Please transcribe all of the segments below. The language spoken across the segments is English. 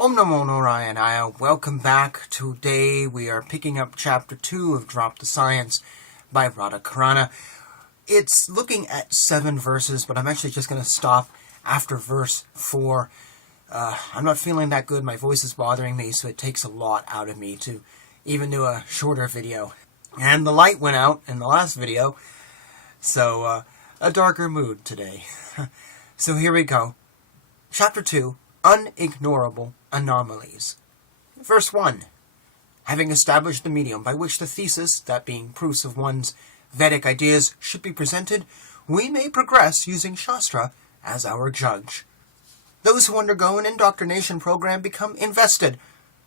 Om Namo Narayana. Welcome back. Today we are picking up Chapter 2 of Drop the Science by Radha Carana. It's looking at 7 verses, but I'm actually just going to stop after verse 4. I'm not feeling that good. My voice is bothering me, so it takes a lot out of me to even do a shorter video. And the light went out in the last video, so a darker mood today. So here we go. Chapter 2, Unignorable Anomalies. Verse 1. Having established the medium by which the thesis, that being proofs of one's Vedic ideas, should be presented, we may progress using Shastra as our judge. Those who undergo an indoctrination program become invested.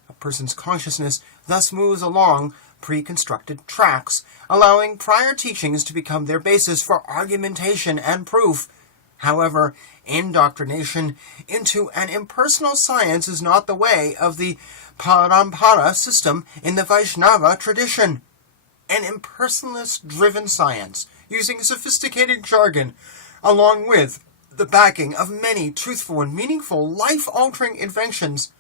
A person's consciousness thus moves along pre-constructed tracks, allowing prior teachings to become their basis for argumentation and proof. However, indoctrination into an impersonal science is not the way of the Parampara system in the Vaishnava tradition. An impersonalist-driven science, using sophisticated jargon, along with the backing of many truthful and meaningful life-altering inventions,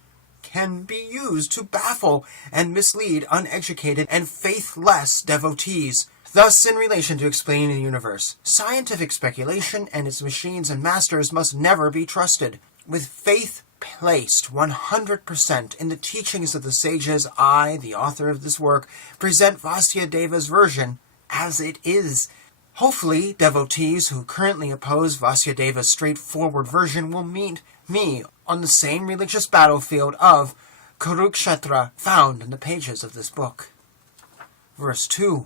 can be used to baffle and mislead uneducated and faithless devotees. Thus, in relation to explaining the universe, scientific speculation and its machines and masters must never be trusted. With faith placed 100% in the teachings of the sages, I, the author of this work, present Vasudeva's version as it is. Hopefully, devotees who currently oppose Vasudeva's straightforward version will meet me on the same religious battlefield of Kurukshetra found in the pages of this book. Verse 2.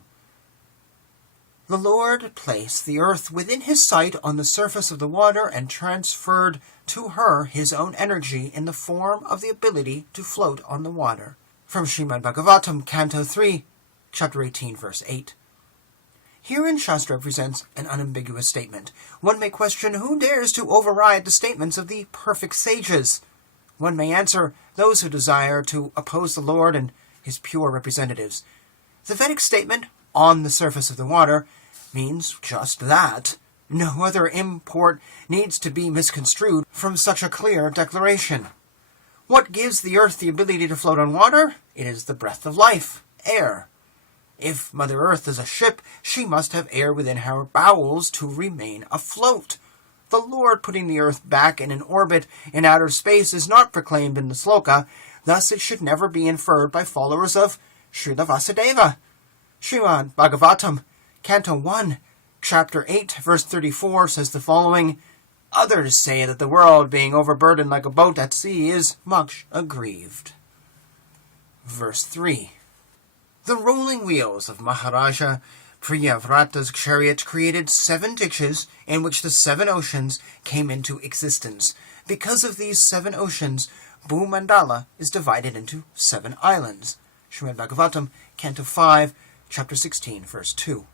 The Lord placed the earth within his sight on the surface of the water and transferred to her his own energy in the form of the ability to float on the water. From Srimad Bhagavatam, Canto 3, Chapter 18, Verse 8. Herein Shastra presents an unambiguous statement. One may question who dares to override the statements of the perfect sages. One may answer those who desire to oppose the Lord and his pure representatives. The Vedic statement, on the surface of the water, means just that. No other import needs to be misconstrued from such a clear declaration. What gives the earth the ability to float on water? It is the breath of life, air. If Mother Earth is a ship, she must have air within her bowels to remain afloat. The Lord putting the earth back in an orbit in outer space is not proclaimed in the sloka, thus it should never be inferred by followers of Srila Vasudeva. Srimad Bhagavatam, Canto 1, Chapter 8, Verse 34 says the following, Others say that the world, being overburdened like a boat at sea, is much aggrieved. Verse 3. The rolling wheels of Maharaja Priyavrata's chariot created 7 ditches in which the 7 oceans came into existence. Because of these 7 oceans, Bhumandala is divided into 7 islands. Srimad Bhagavatam, Canto 5, Chapter 16, Verse 2.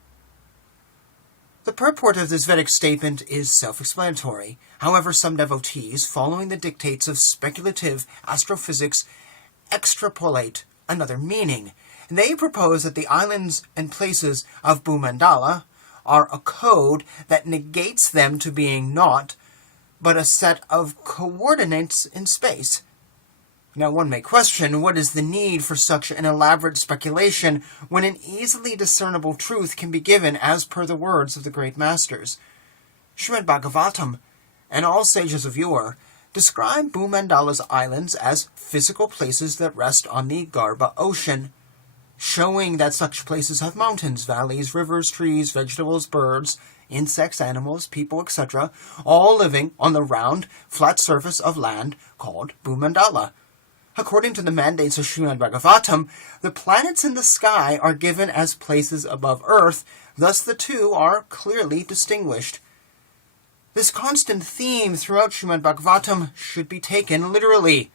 The purport of this Vedic statement is self-explanatory. However, some devotees, following the dictates of speculative astrophysics, extrapolate another meaning. They propose that the islands and places of Bhumandala are a code that negates them to being not, but a set of coordinates in space. Now one may question what is the need for such an elaborate speculation when an easily discernible truth can be given as per the words of the great masters. Srimad Bhagavatam and all sages of yore describe Bhumandala's islands as physical places that rest on the Garbha ocean, showing that such places have mountains, valleys, rivers, trees, vegetables, birds, insects, animals, people, etc., all living on the round, flat surface of land called Bhumandala. According to the mandates of Srimad Bhagavatam, the planets in the sky are given as places above Earth, thus the two are clearly distinguished. This constant theme throughout Srimad Bhagavatam should be taken literally.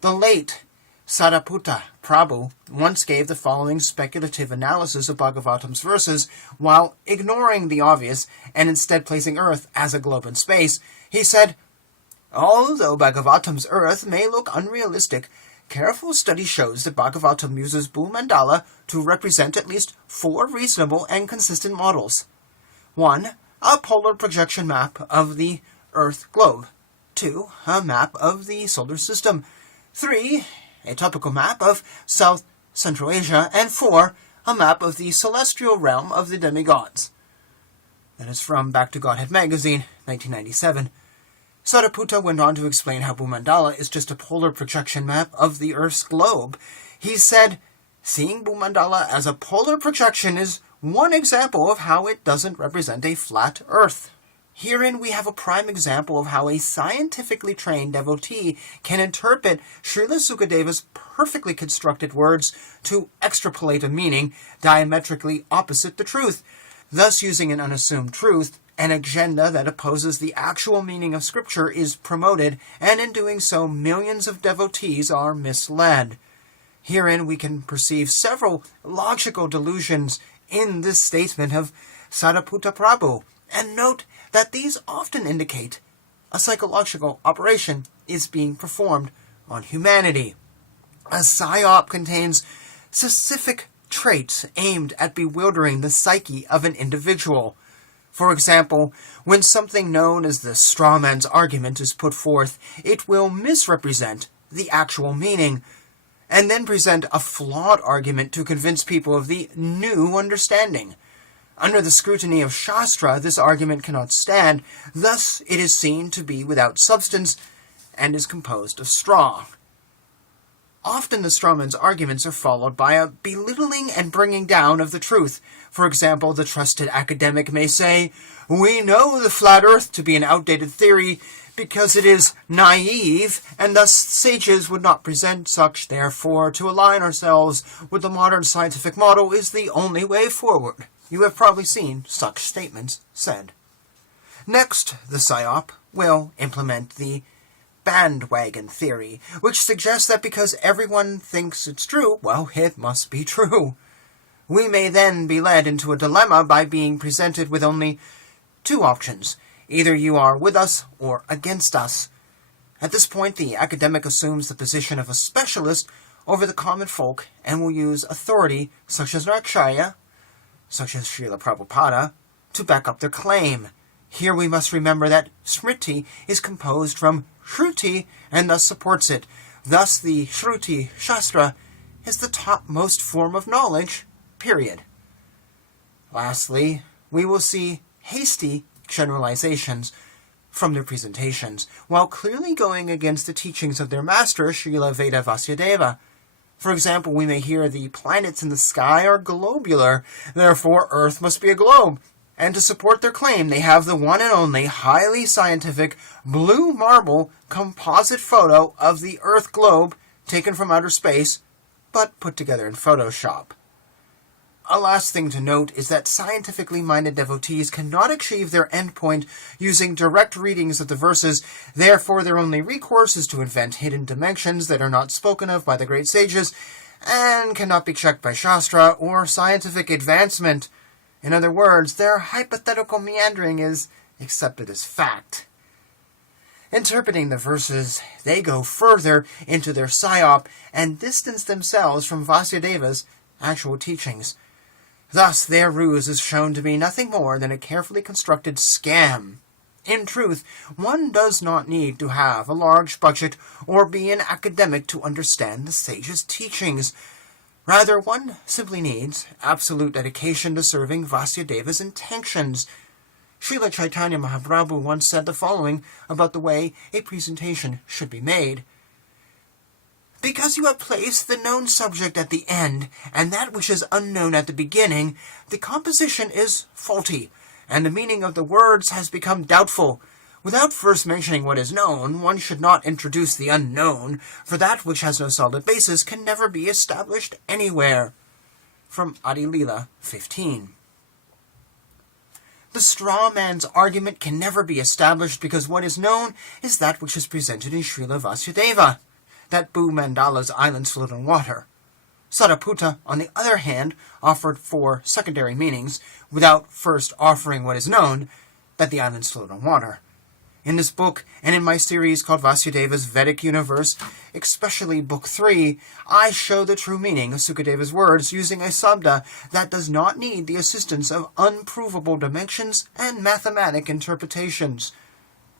The late Sariputta Prabhu once gave the following speculative analysis of Bhagavatam's verses, while ignoring the obvious and instead placing Earth as a globe in space. He said, Although Bhagavatam's Earth may look unrealistic, careful study shows that Bhagavatam uses Bhumandala to represent at least 4 reasonable and consistent models. 1. A polar projection map of the Earth globe. 2. A map of the solar system. 3. A topical map of South Central Asia. And 4. A map of the celestial realm of the demigods. That is from Back to Godhead magazine, 1997. Sariputta went on to explain how Bhumandala is just a polar projection map of the Earth's globe. He said, seeing Bhumandala as a polar projection is one example of how it doesn't represent a flat Earth. Herein we have a prime example of how a scientifically trained devotee can interpret Srila Sukadeva's perfectly constructed words to extrapolate a meaning diametrically opposite the truth, thus using an unassumed truth. An agenda that opposes the actual meaning of Scripture is promoted, and in doing so millions of devotees are misled. Herein we can perceive several logical delusions in this statement of Sariputta Prabhu, and note that these often indicate a psychological operation is being performed on humanity. A psyop contains specific traits aimed at bewildering the psyche of an individual. For example, when something known as the straw man's argument is put forth, it will misrepresent the actual meaning, and then present a flawed argument to convince people of the new understanding. Under the scrutiny of Shastra, this argument cannot stand, thus it is seen to be without substance and is composed of straw. Often the strawman's arguments are followed by a belittling and bringing down of the truth. For example, the trusted academic may say, "We know the flat earth to be an outdated theory because it is naive, and thus sages would not present such. Therefore, to align ourselves with the modern scientific model is the only way forward." You have probably seen such statements said. Next, the psyop will implement the bandwagon theory, which suggests that because everyone thinks it's true, well, it must be true. We may then be led into a dilemma by being presented with only two options. Either you are with us or against us. At this point, the academic assumes the position of a specialist over the common folk and will use authority such as Rakshaya, such as Srila Prabhupada, to back up their claim. Here we must remember that Smriti is composed from Shruti and thus supports it. Thus the Shruti Shastra is the topmost form of knowledge, period. Lastly, we will see hasty generalizations from their presentations, while clearly going against the teachings of their master, Srila Veda Vasudeva. For example, we may hear the planets in the sky are globular, therefore Earth must be a globe. And to support their claim, they have the one and only highly scientific blue marble composite photo of the Earth globe taken from outer space, but put together in Photoshop. A last thing to note is that scientifically minded devotees cannot achieve their endpoint using direct readings of the verses, therefore their only recourse is to invent hidden dimensions that are not spoken of by the great sages, and cannot be checked by Shastra or scientific advancement. In other words, their hypothetical meandering is accepted as fact. Interpreting the verses, they go further into their psyop and distance themselves from Vasudeva's actual teachings. Thus, their ruse is shown to be nothing more than a carefully constructed scam. In truth, one does not need to have a large budget or be an academic to understand the sage's teachings. Rather, one simply needs absolute dedication to serving Vasudeva's intentions. Srila Chaitanya Mahaprabhu once said the following about the way a presentation should be made. Because you have placed the known subject at the end, and that which is unknown at the beginning, the composition is faulty, and the meaning of the words has become doubtful. Without first mentioning what is known, one should not introduce the unknown, for that which has no solid basis can never be established anywhere. From Adi Leela 15. The straw man's argument can never be established because what is known is that which is presented in Srila Vasudeva, that Bhumandala's islands float on water. Sariputta, on the other hand, offered 4 secondary meanings, without first offering what is known, that the islands float on water. In this book, and in my series called Vasudeva's Vedic Universe, especially Book 3, I show the true meaning of Sukadeva's words using a sabda that does not need the assistance of unprovable dimensions and mathematic interpretations.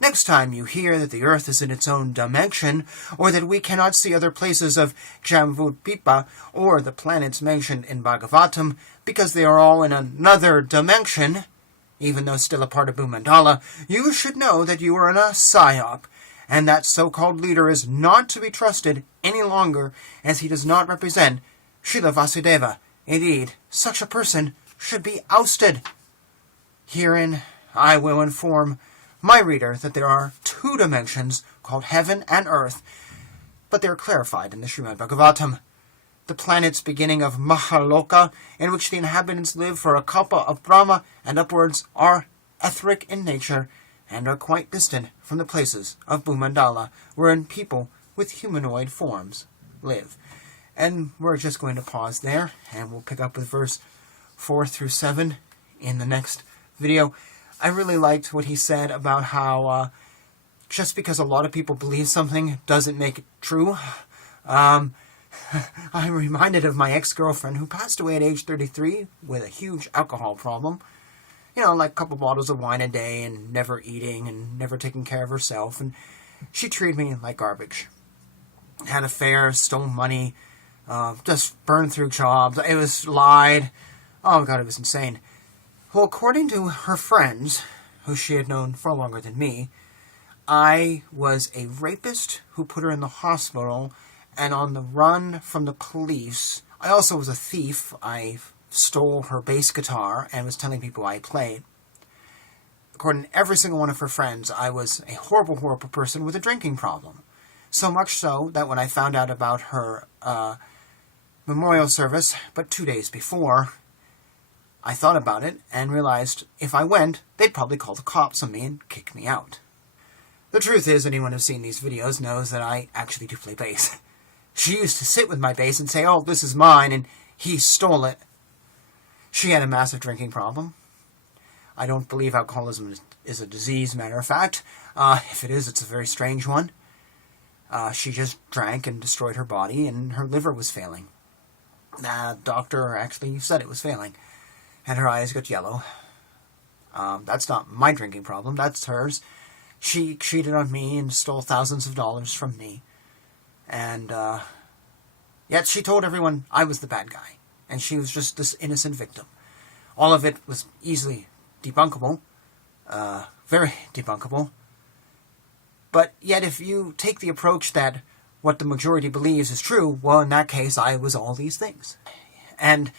Next time you hear that the Earth is in its own dimension, or that we cannot see other places of Jamvudvipa or the planets mentioned in Bhagavatam because they are all in another dimension, even though still a part of Bhumandala, you should know that you are in a psyop, and that so-called leader is not to be trusted any longer, as he does not represent Srila Vasudeva. Indeed, such a person should be ousted. Herein, I will inform my reader that there are two dimensions called heaven and earth, but they are clarified in the Srimad Bhagavatam. The planets beginning of Mahaloka, in which the inhabitants live for a kalpa of Brahma and upwards, are etheric in nature and are quite distant from the places of Bhumandala, wherein people with humanoid forms live. And we're just going to pause there, and we'll pick up with verse 4 through 7 in the next video. I really liked what he said about how just because a lot of people believe something doesn't make it true. I'm reminded of my ex-girlfriend who passed away at age 33 with a huge alcohol problem. You know, like a couple bottles of wine a day and never eating and never taking care of herself. And she treated me like garbage. Had affairs, stole money, just burned through jobs. It was lied. Oh, God, it was insane. Well, according to her friends, who she had known far longer than me, I was a rapist who put her in the hospital and on the run from the police. I also was a thief. I stole her bass guitar and was telling people I played. According to every single one of her friends, I was a horrible, horrible person with a drinking problem. So much so that when I found out about her memorial service, but 2 days before, I thought about it and realized if I went, they'd probably call the cops on me and kick me out. The truth is, anyone who's seen these videos knows that I actually do play bass. She used to sit with my bass and say, "Oh, this is mine," and he stole it. She had a massive drinking problem. I don't believe alcoholism is a disease, matter of fact. If it is, it's a very strange one. She just drank and destroyed her body, and her liver was failing. The doctor actually said it was failing. And her eyes got yellow. That's not my drinking problem, that's hers. She cheated on me and stole thousands of dollars from me. And yet she told everyone I was the bad guy. And she was just this innocent victim. All of it was easily debunkable. Very debunkable. But yet if you take the approach that what the majority believes is true, well, in that case, I was all these things. And,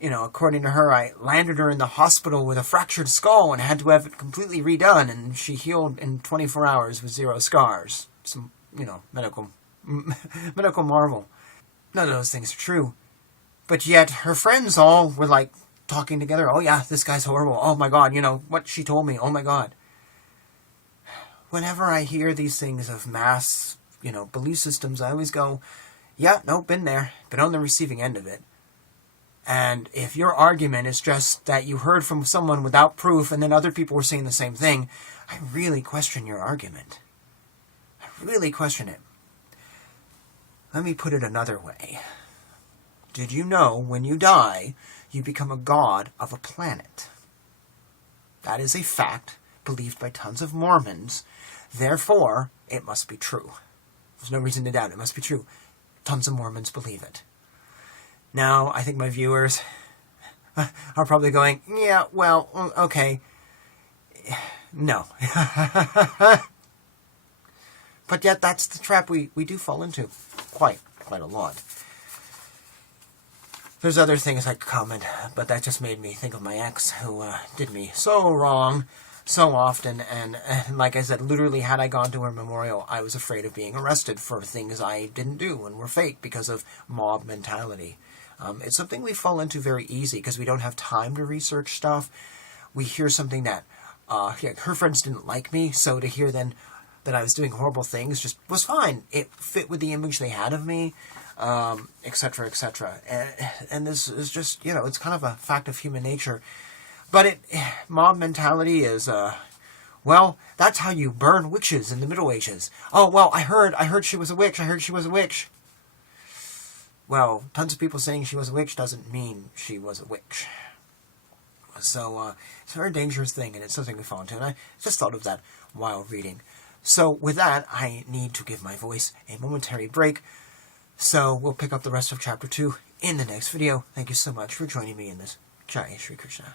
you know, according to her, I landed her in the hospital with a fractured skull and had to have it completely redone, and she healed in 24 hours with 0 scars. Some, you know, medical marvel. None of those things are true. But yet, her friends all were, like, talking together. "Oh, yeah, this guy's horrible. Oh, my God, you know, what she told me. Oh, my God." Whenever I hear these things of mass, you know, belief systems, I always go, yeah, no, been there. Been on the receiving end of it. And if your argument is just that you heard from someone without proof and then other people were saying the same thing, I really question your argument. I really question it. Let me put it another way. Did you know when you die, you become a god of a planet? That is a fact believed by tons of Mormons. Therefore, it must be true. There's no reason to doubt it. It must be true. Tons of Mormons believe it. Now, I think my viewers are probably going, yeah, well, okay. No. But yet, that's the trap we do fall into. Quite a lot. There's other things I could comment, but that just made me think of my ex, who did me so wrong so often, and like I said, literally, had I gone to her memorial, I was afraid of being arrested for things I didn't do and were fake because of mob mentality. It's something we fall into very easy because we don't have time to research stuff. We hear something that her friends didn't like me, so to hear then that I was doing horrible things just was fine. It fit with the image they had of me, etc., etc. And this is just, you know, it's kind of a fact of human nature. But mob mentality is, well, that's how you burn witches in the Middle Ages. Oh, well, I heard she was a witch. I heard she was a witch. Well, tons of people saying she was a witch doesn't mean she was a witch. So, it's a very dangerous thing, and it's something we fall into. And I just thought of that while reading. So with that, I need to give my voice a momentary break. So we'll pick up the rest of Chapter 2 in the next video. Thank you so much for joining me in this. Jai Shri Krishna.